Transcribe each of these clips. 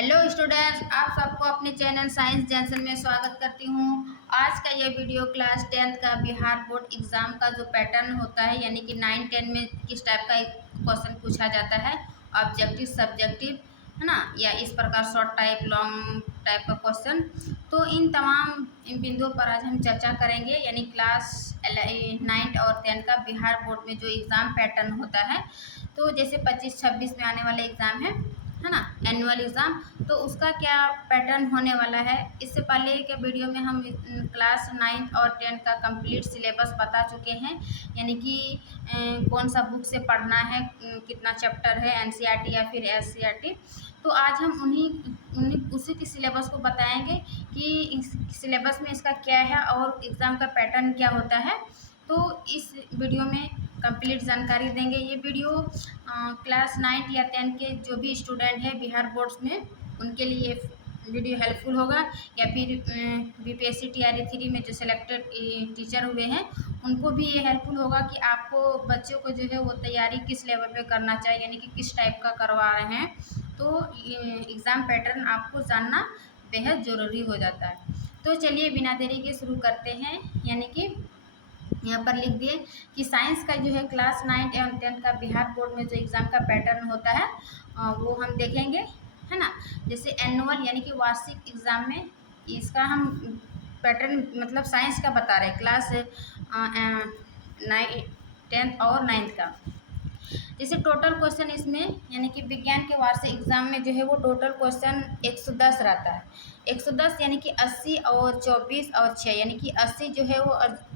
Hello students, आप सबको अपने चैनल साइंस जंक्शन में स्वागत करती हूँ। आज का ये वीडियो क्लास 10th का बिहार बोर्ड एग्ज़ाम का जो पैटर्न होता है, यानी कि 9-10 में किस टाइप का क्वेश्चन पूछा जाता है, ऑब्जेक्टिव, सब्जेक्टिव, है ना, या इस प्रकार शॉर्ट टाइप, लॉन्ग टाइप का क्वेश्चन। तो इन तमाम बिंदुओं पर आज हम चर्चा करेंगे, यानी क्लास 9th और 10th का बिहार बोर्ड में जो एग्ज़ाम पैटर्न होता है। तो जैसे 25-26 में आने वाले एग्ज़ाम है ना, एनुअल एग्ज़ाम, तो उसका क्या पैटर्न होने वाला है। इससे पहले के वीडियो में हम क्लास 9th और 10th का कंप्लीट सिलेबस बता चुके हैं, यानी कि कौन सा बुक से पढ़ना है, कितना चैप्टर है, एनसीईआरटी या फिर एससीईआरटी। तो आज हम उन्हीं उसी के सिलेबस को बताएंगे कि इस सिलेबस में इसका क्या है और एग्ज़ाम का पैटर्न क्या होता है। तो इस वीडियो में कंप्लीट जानकारी देंगे। ये वीडियो क्लास 9 या 10 के जो भी स्टूडेंट हैं बिहार बोर्ड्स में, उनके लिए वीडियो हेल्पफुल होगा, या फिर बीपीएससी टीआरई 3 में जो सिलेक्टेड टीचर हुए हैं उनको भी ये हेल्पफुल होगा कि आपको बच्चों को जो है वो तैयारी किस लेवल पे करना चाहिए, यानी कि किस टाइप का करवा रहे हैं। तो एग्ज़ाम पैटर्न आपको जानना बेहद ज़रूरी हो जाता है। तो चलिए बिना देरी के शुरू करते हैं। यानी कि यहाँ पर लिख दिए कि साइंस का जो है क्लास 9 एवं 10 का बिहार बोर्ड में जो एग्ज़ाम का पैटर्न होता है वो हम देखेंगे, है ना। जैसे एनुअल यानी कि वार्षिक एग्ज़ाम में इसका हम पैटर्न मतलब साइंस का बता रहे हैं, क्लास 9, 10th और 9th का। जैसे टोटल क्वेश्चन इसमें, यानी कि विज्ञान के वार्षिक एग्जाम में जो है वो टोटल क्वेश्चन 110 रहता है। 110 यानी कि 80 और 24 और 6, यानी कि 80 जो है वो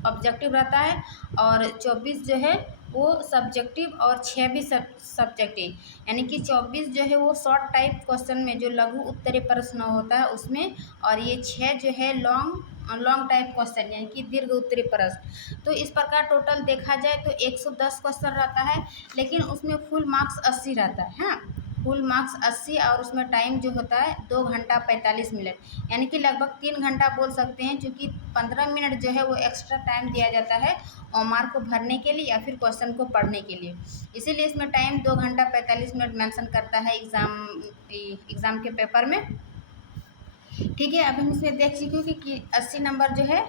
ऑब्जेक्टिव रहता है और 24 जो है वो सब्जेक्टिव और 6 भी सब्जेक्टिव, यानी कि 24 जो है वो शॉर्ट टाइप क्वेश्चन में जो लघु उत्तरीय प्रश्न होता है उसमें, और ये 6 जो है लॉन्ग टाइप क्वेश्चन यानी कि दीर्घ उत्तरीय प्रश्न। तो इस प्रकार टोटल देखा जाए तो 110 क्वेश्चन रहता है, लेकिन उसमें फुल मार्क्स 80 रहता है, हाँ, फुल मार्क्स 80, और उसमें टाइम जो होता है 2 घंटा 45 मिनट, यानी कि लगभग 3 घंटा बोल सकते हैं, क्योंकि 15 मिनट जो है वो एक्स्ट्रा टाइम दिया जाता है ओमार को भरने के लिए या फिर क्वेश्चन को पढ़ने के लिए। इसीलिए इसमें टाइम 2 घंटा 45 मिनट मेंशन करता है एग्ज़ाम के पेपर में। ठीक है, अब हम इसमें देख चुके कि 80 नंबर जो है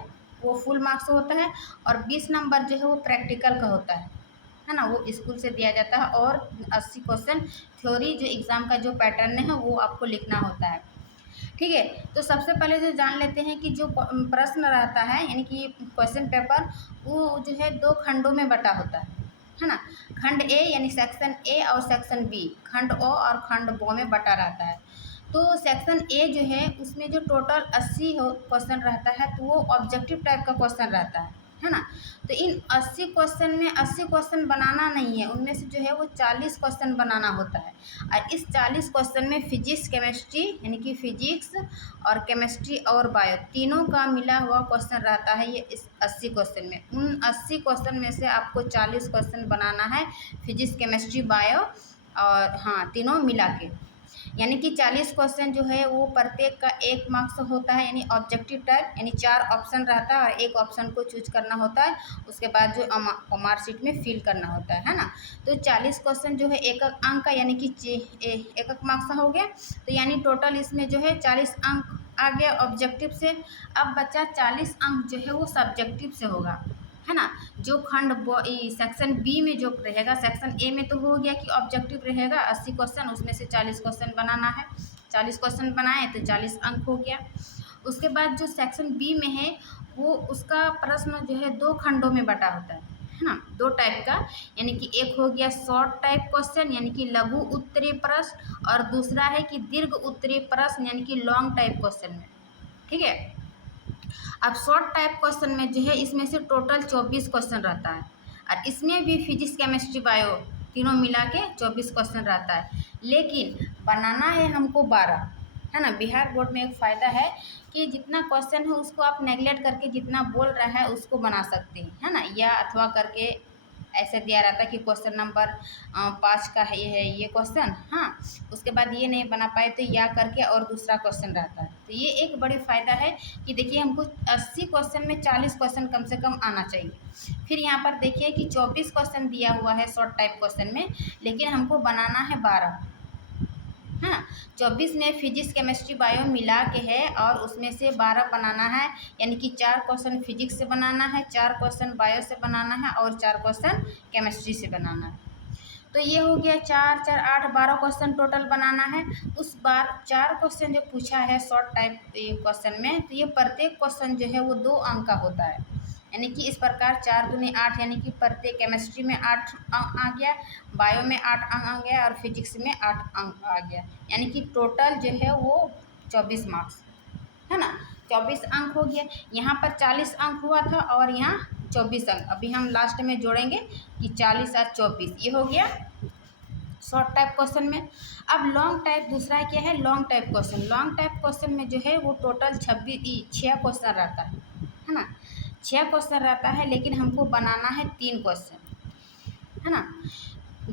वो फुल मार्क्स होता है और 20 नंबर जो है वो प्रैक्टिकल का होता है ना, वो स्कूल से दिया जाता है, और 80 क्वेश्चन थ्योरी जो एग्ज़ाम का जो पैटर्न है वो आपको लिखना होता है। ठीक है, तो सबसे पहले जो जान लेते हैं कि जो प्रश्न रहता है, यानी कि क्वेश्चन पेपर, वो जो है 2 खंडों में बटा होता है ना। खंड ए यानी सेक्शन ए और सेक्शन बी, खंड ओ और खंड बो में बटा रहता है। तो सेक्शन ए जो है उसमें जो टोटल 80 क्वेश्चन रहता है, तो वो ऑब्जेक्टिव टाइप का क्वेश्चन रहता है ना। तो इन 80 क्वेश्चन में 80 क्वेश्चन बनाना नहीं है, उनमें से जो है वो 40 क्वेश्चन बनाना होता है। और इस 40 क्वेश्चन में फिजिक्स केमिस्ट्री, यानी कि फिजिक्स और केमिस्ट्री और बायो तीनों का मिला हुआ क्वेश्चन रहता है ये इस 80 क्वेश्चन में। उन 80 क्वेश्चन में से आपको 40 क्वेश्चन बनाना है, फिजिक्स केमिस्ट्री बायो, और हाँ, तीनों मिला के, यानी कि 40 क्वेश्चन जो है वो प्रत्येक का 1 मार्क्स होता है, यानी ऑब्जेक्टिव टाइप, यानी 4 ऑप्शन रहता है और एक ऑप्शन को चूज करना होता है, उसके बाद जो ओमार शीट में फिल करना होता है ना। तो 40 क्वेश्चन जो है एक अंक का, यानी कि एक मार्क्स हो गया, तो यानी टोटल इसमें जो है 40 अंक आ गया ऑब्जेक्टिव से। अब बच्चा 40 अंक जो है वो सब्जेक्टिव से होगा, है ना। जो खंड सेक्शन बी में जो रहेगा, सेक्शन ए में तो हो गया कि ऑब्जेक्टिव रहेगा 80 क्वेश्चन, उसमें से 40 क्वेश्चन बनाना है, 40 क्वेश्चन बनाए तो 40 अंक हो गया। उसके बाद जो सेक्शन बी में है वो उसका प्रश्न जो है 2 खंडों में बटा होता है ना, 2 टाइप का, यानी कि एक हो गया शॉर्ट टाइप क्वेश्चन यानी कि लघु उत्तरीय प्रश्न, और दूसरा है कि दीर्घ उत्तरीय प्रश्न यानी कि लॉन्ग टाइप क्वेश्चन में। ठीक है, अब शॉर्ट टाइप क्वेश्चन में जो है इसमें से टोटल 24 क्वेश्चन रहता है, और इसमें भी फिजिक्स केमिस्ट्री बायो तीनों मिला के 24 क्वेश्चन रहता है, लेकिन बनाना है हमको 12, है ना। बिहार बोर्ड में एक फ़ायदा है कि जितना क्वेश्चन है उसको आप नेगलेक्ट करके जितना बोल रहा है उसको बना सकते हैं, है ना, या अथवा करके ऐसे दिया रहता है कि क्वेश्चन नंबर 5 का है ये क्वेश्चन, हाँ, उसके बाद ये नहीं बना पाए तो या करके और दूसरा क्वेश्चन रहता है। तो ये एक बड़ी फ़ायदा है कि देखिए हमको 80 क्वेश्चन में 40 क्वेश्चन कम से कम आना चाहिए। फिर यहाँ पर देखिए कि 24 क्वेश्चन दिया हुआ है शॉर्ट टाइप क्वेश्चन में, लेकिन हमको बनाना है 12, है ना। 24 में फिजिक्स केमिस्ट्री बायो मिला के है और उसमें से 12 बनाना है, यानी कि 4 क्वेश्चन फिजिक्स से बनाना है, 4 क्वेश्चन बायो से बनाना है और 4 क्वेश्चन केमिस्ट्री से बनाना है। तो ये हो गया 4 4 8 12 क्वेश्चन टोटल बनाना है। उस बार 4 क्वेश्चन जो पूछा है शॉर्ट टाइप क्वेश्चन में, तो ये प्रत्येक क्वेश्चन जो है वो 2 अंक का होता है, यानी कि इस प्रकार 4 दूनी 8, यानी कि प्रत्येक केमिस्ट्री में 8 अंक आ गया, बायो में 8 अंक आ गया और फिजिक्स में 8 अंक आ गया, यानी कि टोटल जो है वो 24 मार्क्स, है ना। 24 अंक हो गया। यहाँ पर 40 अंक हुआ था और यहाँ 24 अंक, अभी हम लास्ट में जोड़ेंगे कि 40 और 24, ये हो गया शॉर्ट टाइप क्वेश्चन में। अब लॉन्ग टाइप दूसरा क्या है, long type question. Long type question में जो है वो टोटल 6 क्वेश्चन रहता है ना। 6 क्वेश्चन रहता है, लेकिन हमको बनाना है 3 क्वेश्चन, है ना।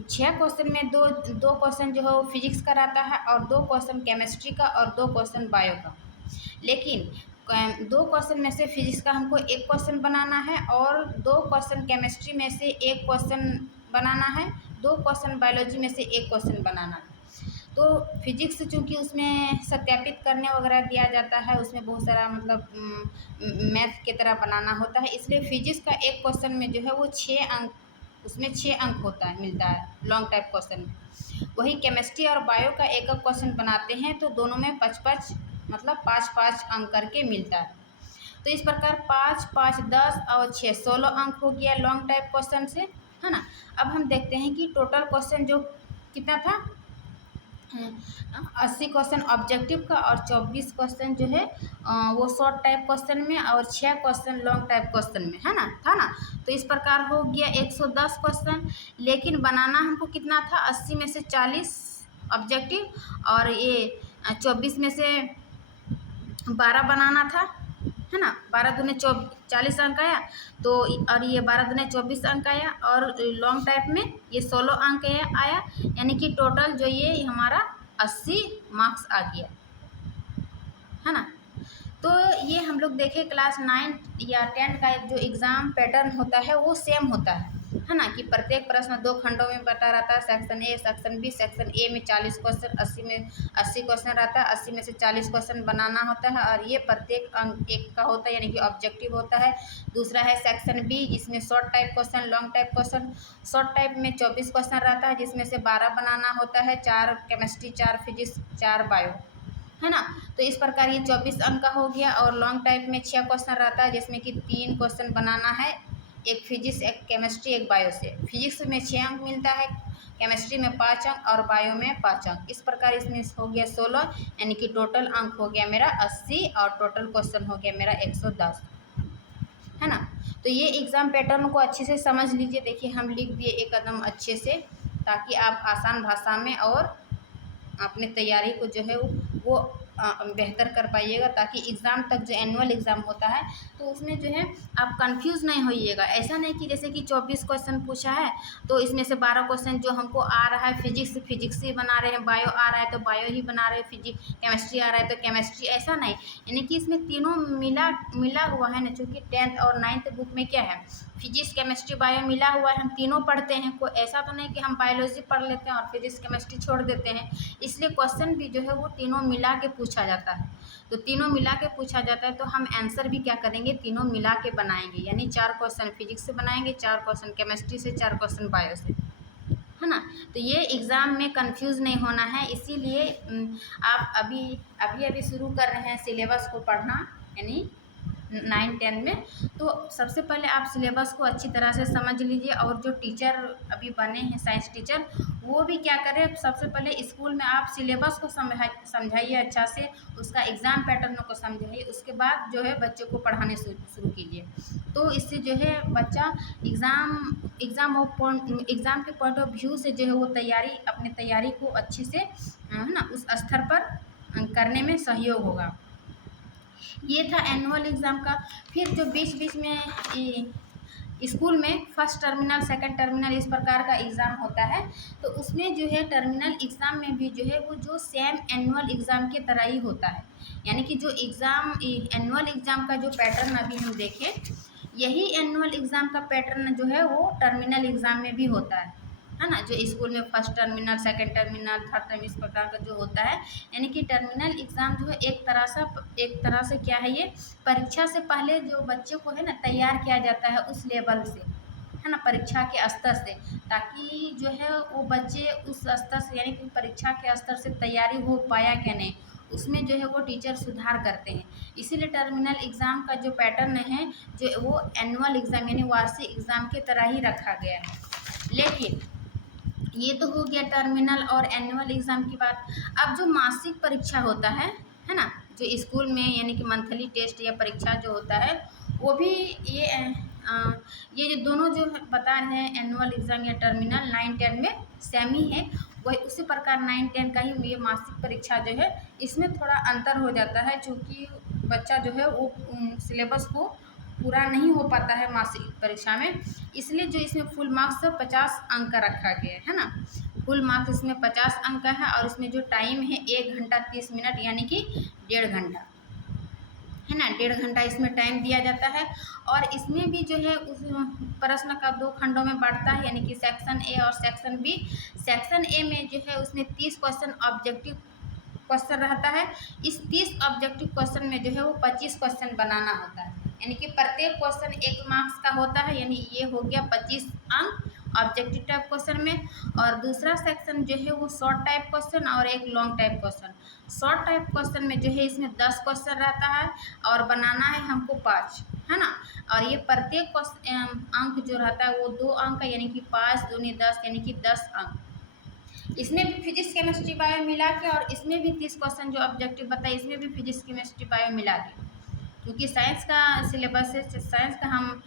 6 क्वेश्चन में दो दो क्वेश्चन जो है वो फिजिक्स का रहता है और 2 क्वेश्चन केमिस्ट्री का और 2 क्वेश्चन बायो का। लेकिन 2 क्वेश्चन में से फिजिक्स का हमको 1 क्वेश्चन बनाना है और 2 क्वेश्चन केमिस्ट्री में से 1 क्वेश्चन बनाना है, 2 क्वेश्चन बायोलॉजी में से 1 क्वेश्चन बनाना है। तो फिजिक्स चूँकि उसमें सत्यापित करने वगैरह दिया जाता है, उसमें बहुत सारा मतलब मैथ की तरह बनाना होता है, इसलिए फिजिक्स का 1 क्वेश्चन में जो है वो 6 अंक, उसमें 6 अंक होता है, मिलता है लॉन्ग टाइप क्वेश्चन में। वही केमिस्ट्री और बायो का एक एक क्वेश्चन बनाते हैं तो दोनों में 5-5 मतलब 5-5 अंक करके मिलता है। तो इस प्रकार 5 5 10 और 6 16 अंक हो गया लॉन्ग टाइप क्वेश्चन से, है ना। अब हम देखते हैं कि टोटल क्वेश्चन जो कितना था, 80 क्वेश्चन ऑब्जेक्टिव का और 24 क्वेश्चन जो है वो शॉर्ट टाइप क्वेश्चन में और 6 क्वेश्चन लॉन्ग टाइप क्वेश्चन में, है ना, था ना। तो इस प्रकार हो गया 110 क्वेश्चन, लेकिन बनाना हमको कितना था, 80 में से 40 ऑब्जेक्टिव और ये 24 में से 12 बनाना था, है ना। 12 दूने 40 अंक आया, तो और ये 12 दूने 24 अंक आया और लॉन्ग टाइप में ये 16 अंक आया, यानी कि टोटल जो ये हमारा 80 मार्क्स आ गया, है ना। तो ये हम लोग देखे क्लास 9 या 10 का जो एग्ज़ाम पैटर्न होता है वो सेम होता है ना, कि प्रत्येक प्रश्न 2 खंडों में बटा रहता है, section A section B. Section A में 40 क्वेश्चन, 80 क्वेश्चन रहता है, 80 में से 40 क्वेश्चन बनाना होता है और ये प्रत्येक अंक 1 का होता है, यानी कि ऑब्जेक्टिव होता है। दूसरा है सेक्शन बी, जिसमें short type question long type question. Short type में 24 क्वेश्चन रहता है, जिसमें से 12 बनाना होता है, 4 केमिस्ट्री, 4 फिजिक्स, 4 बायो, है ना। तो इस प्रकार ये 24 अंक का हो गया। और लॉन्ग टाइप में 6 क्वेश्चन रहता है, जिसमें कि 3 क्वेश्चन बनाना है, एक फिजिक्स, एक केमिस्ट्री, एक बायो से। फिजिक्स में 6 अंक मिलता है, केमिस्ट्री में 5 अंक और बायो में 5 अंक। इस प्रकार इसमें हो गया 16, यानी कि टोटल अंक हो गया मेरा 80 और टोटल क्वेश्चन हो गया मेरा 110, है ना। तो ये एग्ज़ाम पैटर्न को अच्छे से समझ लीजिए। देखिए हम लिख दिए एक कदम अच्छे से, ताकि आप आसान भाषा में और अपने तैयारी को जो है वो बेहतर कर पाइएगा, ताकि एग्ज़ाम तक जो एनुअल एग्ज़ाम होता है तो उसमें जो है आप कंफ्यूज नहीं होइएगा। ऐसा नहीं कि जैसे कि 24 क्वेश्चन पूछा है तो इसमें से 12 क्वेश्चन जो हमको आ रहा है फिजिक्स ही बना रहे हैं, बायो आ रहा है तो बायो ही बना रहे हैं, फिजिक्स केमिस्ट्री आ रहा है तो केमिस्ट्री, ऐसा नहीं। यानी कि इसमें तीनों मिला हुआ है ना, चूँकि 10th और 9th बुक में क्या है, फिजिक्स केमिस्ट्री बायो मिला हुआ है, हम तीनों पढ़ते हैं। कोई ऐसा तो नहीं कि हम बायोलॉजी पढ़ लेते हैं और फिजिक्स केमिस्ट्री छोड़ देते हैं, इसलिए क्वेश्चन भी जो है वो तीनों मिला के पूछा जाता है। तो तीनों मिला के पूछा जाता है तो हम आंसर भी क्या करेंगे, तीनों मिला के बनाएंगे, यानी 4 क्वेश्चन फिजिक्स से बनाएंगे, 4 क्वेश्चन केमिस्ट्री से, 4 क्वेश्चन बायो से, है ना। तो ये एग्ज़ाम में कंफ्यूज नहीं होना है, इसीलिए आप अभी शुरू कर रहे हैं सिलेबस को पढ़ना, यानी 9-10 में। तो सबसे पहले आप सिलेबस को अच्छी तरह से समझ लीजिए। और जो टीचर अभी बने हैं साइंस टीचर, वो भी क्या करें, सबसे पहले स्कूल में आप सिलेबस को समझाइए अच्छा से, उसका एग्ज़ाम पैटर्न को समझाइए, उसके बाद जो है बच्चों को पढ़ाने शुरू कीजिए। तो इससे जो है बच्चा एग्ज़ाम के पॉइंट ऑफ व्यू से जो है वो अपनी तैयारी को अच्छे से, है ना, उस स्तर पर करने में सहयोग होगा। ये था एनुअल एग्ज़ाम का। फिर जो बीच बीच में स्कूल में फर्स्ट टर्मिनल, सेकंड टर्मिनल, इस प्रकार का एग्ज़ाम होता है, तो उसमें जो है टर्मिनल एग्ज़ाम में भी जो है वो जो सेम एनुअल एग्ज़ाम के तरह ही होता है। यानी कि जो एनुअल एग्ज़ाम का जो पैटर्न अभी हम देखें, यही एनुअल एग्ज़ाम का पैटर्न जो है वो टर्मिनल एग्ज़ाम में भी होता है है ना, जो स्कूल में first terminal, second terminal, third terminal इस प्रकार का जो होता है, यानी कि टर्मिनल एग्ज़ाम जो है एक तरह से क्या है, ये परीक्षा से पहले जो बच्चे को है ना तैयार किया जाता है उस लेवल से, है ना, परीक्षा के स्तर से, ताकि जो है वो बच्चे उस स्तर से यानी कि परीक्षा के स्तर से तैयारी हो पाया क्या नहीं, उसमें जो है वो टीचर सुधार करते हैं। इसीलिए टर्मिनल एग्ज़ाम का जो पैटर्न है जो वो एनुअल एग्ज़ाम यानी वार्षिक एग्ज़ाम की तरह ही रखा गया है। लेकिन ये तो हो गया टर्मिनल और एनुअल एग्ज़ाम की बात। अब जो मासिक परीक्षा होता है ना, जो स्कूल में यानी कि मंथली टेस्ट या परीक्षा जो होता है वो भी ये जो दोनों जो बता रहे हैं एनुअल एग्ज़ाम या टर्मिनल 9-10 में सेम ही है, वही उसी प्रकार 9-10 का ही ये मासिक परीक्षा जो है इसमें थोड़ा अंतर हो जाता है, चूँकि बच्चा जो है वो सिलेबस को पूरा नहीं हो पाता है मासिक परीक्षा में, इसलिए जो इसमें फुल मार्क्स 50 अंक का रखा गया है ना। फुल मार्क्स इसमें 50 अंक का है और इसमें जो टाइम है 1 घंटा 30 मिनट यानी कि 1.5 घंटा, है ना, 1.5 घंटा इसमें टाइम दिया जाता है। और इसमें भी जो है उस प्रश्न का 2 खंडों में बांटता है, यानी कि सेक्शन ए और सेक्शन बी। सेक्शन ए में जो है उसमें 30 क्वेश्चन ऑब्जेक्टिव क्वेश्चन रहता है। इस 30 ऑब्जेक्टिव क्वेश्चन में जो है वो 25 क्वेश्चन बनाना होता है, यानी कि प्रत्येक क्वेश्चन 1 मार्क्स का होता है, यानी ये हो गया 25 अंक ऑब्जेक्टिव टाइप क्वेश्चन में। और दूसरा सेक्शन जो है वो शॉर्ट टाइप क्वेश्चन और एक long type question. Short type question में जो है इसमें 10 क्वेश्चन रहता है और बनाना है हमको 5, है ना। और ये प्रत्येक अंक जो रहता है वो 2 अंक का, यानी कि 5 दूनी 10 यानी कि 10 अंक। इसमें भी फिजिक्स केमिस्ट्री बायो मिला के और इसमें भी 30 क्वेश्चन जो ऑब्जेक्टिव बताए इसमें भी फिजिक्स केमिस्ट्री बायो मिला के, क्योंकि साइंस का सिलेबस है, साइंस का हम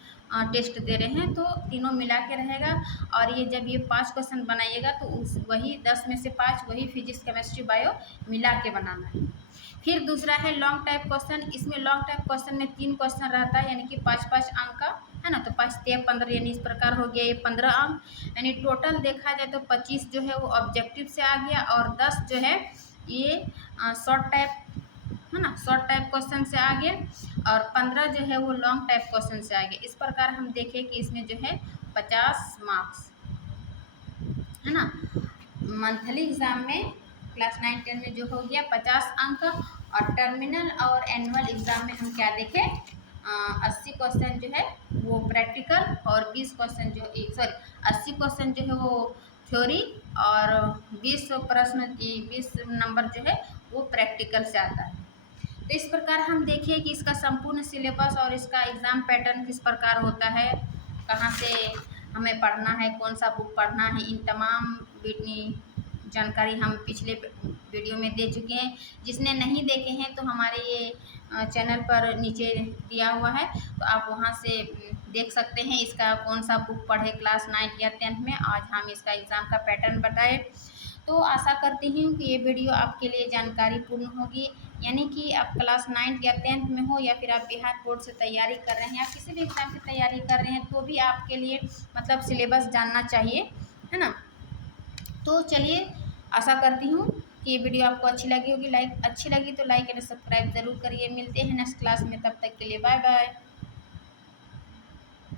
टेस्ट दे रहे हैं तो तीनों मिला के रहेगा। और ये जब ये 5 क्वेश्चन बनाइएगा तो उस वही 10 में से 5 वही फिजिक्स केमिस्ट्री बायो मिला के बनाना है। फिर दूसरा है लॉन्ग टाइप क्वेश्चन। इसमें लॉन्ग टाइप क्वेश्चन में 3 क्वेश्चन रहता है, यानी कि 5-5 अंक का, है ना। तो 5-3-15 यानी इस प्रकार हो गया ये 15 अंक, यानी टोटल देखा जाए तो 25 जो है वो ऑब्जेक्टिव से आ गया और 10 जो है ये शॉर्ट टाइप, है ना, शॉर्ट टाइप क्वेश्चन से आ गया और 15 जो है वो लॉन्ग टाइप क्वेश्चन से आ गया। इस प्रकार हम देखें कि इसमें जो है 50 मार्क्स, है ना। मंथली एग्ज़ाम में क्लास 9-10 में जो हो गया 50 अंक, और टर्मिनल और एनुअल एग्ज़ाम में हम क्या देखें 80 क्वेश्चन जो है वो प्रैक्टिकल और 20 क्वेश्चन जो 80 क्वेश्चन जो है वो थ्योरी और 20 प्रश्न 20 नंबर जो है वो प्रैक्टिकल से आता है। तो इस प्रकार हम देखिए कि इसका संपूर्ण सिलेबस और इसका एग्ज़ाम पैटर्न किस प्रकार होता है, कहाँ से हमें पढ़ना है, कौन सा बुक पढ़ना है, इन तमाम जानकारी हम पिछले वीडियो में दे चुके हैं। जिसने नहीं देखे हैं तो हमारे ये चैनल पर नीचे दिया हुआ है, तो आप वहाँ से देख सकते हैं इसका कौन सा बुक पढ़े क्लास 9 या 10 में। आज हम इसका एग्ज़ाम का पैटर्न बताए, तो आशा करती हूँ कि ये वीडियो आपके लिए जानकारी पूर्ण होगी। यानी कि आप क्लास 9 या 10 में हो या फिर आप बिहार बोर्ड से तैयारी कर रहे हैं या किसी भी एग्ज़ाम की तैयारी कर रहे हैं तो भी आपके लिए मतलब सिलेबस जानना चाहिए, है ना। तो चलिए, आशा करती हूँ कि ये वीडियो आपको अच्छी लगी होगी। अच्छी लगी तो लाइक एंड सब्सक्राइब ज़रूर करिए। मिलते हैं नेक्स्ट क्लास में, तब तक के लिए बाय बाय।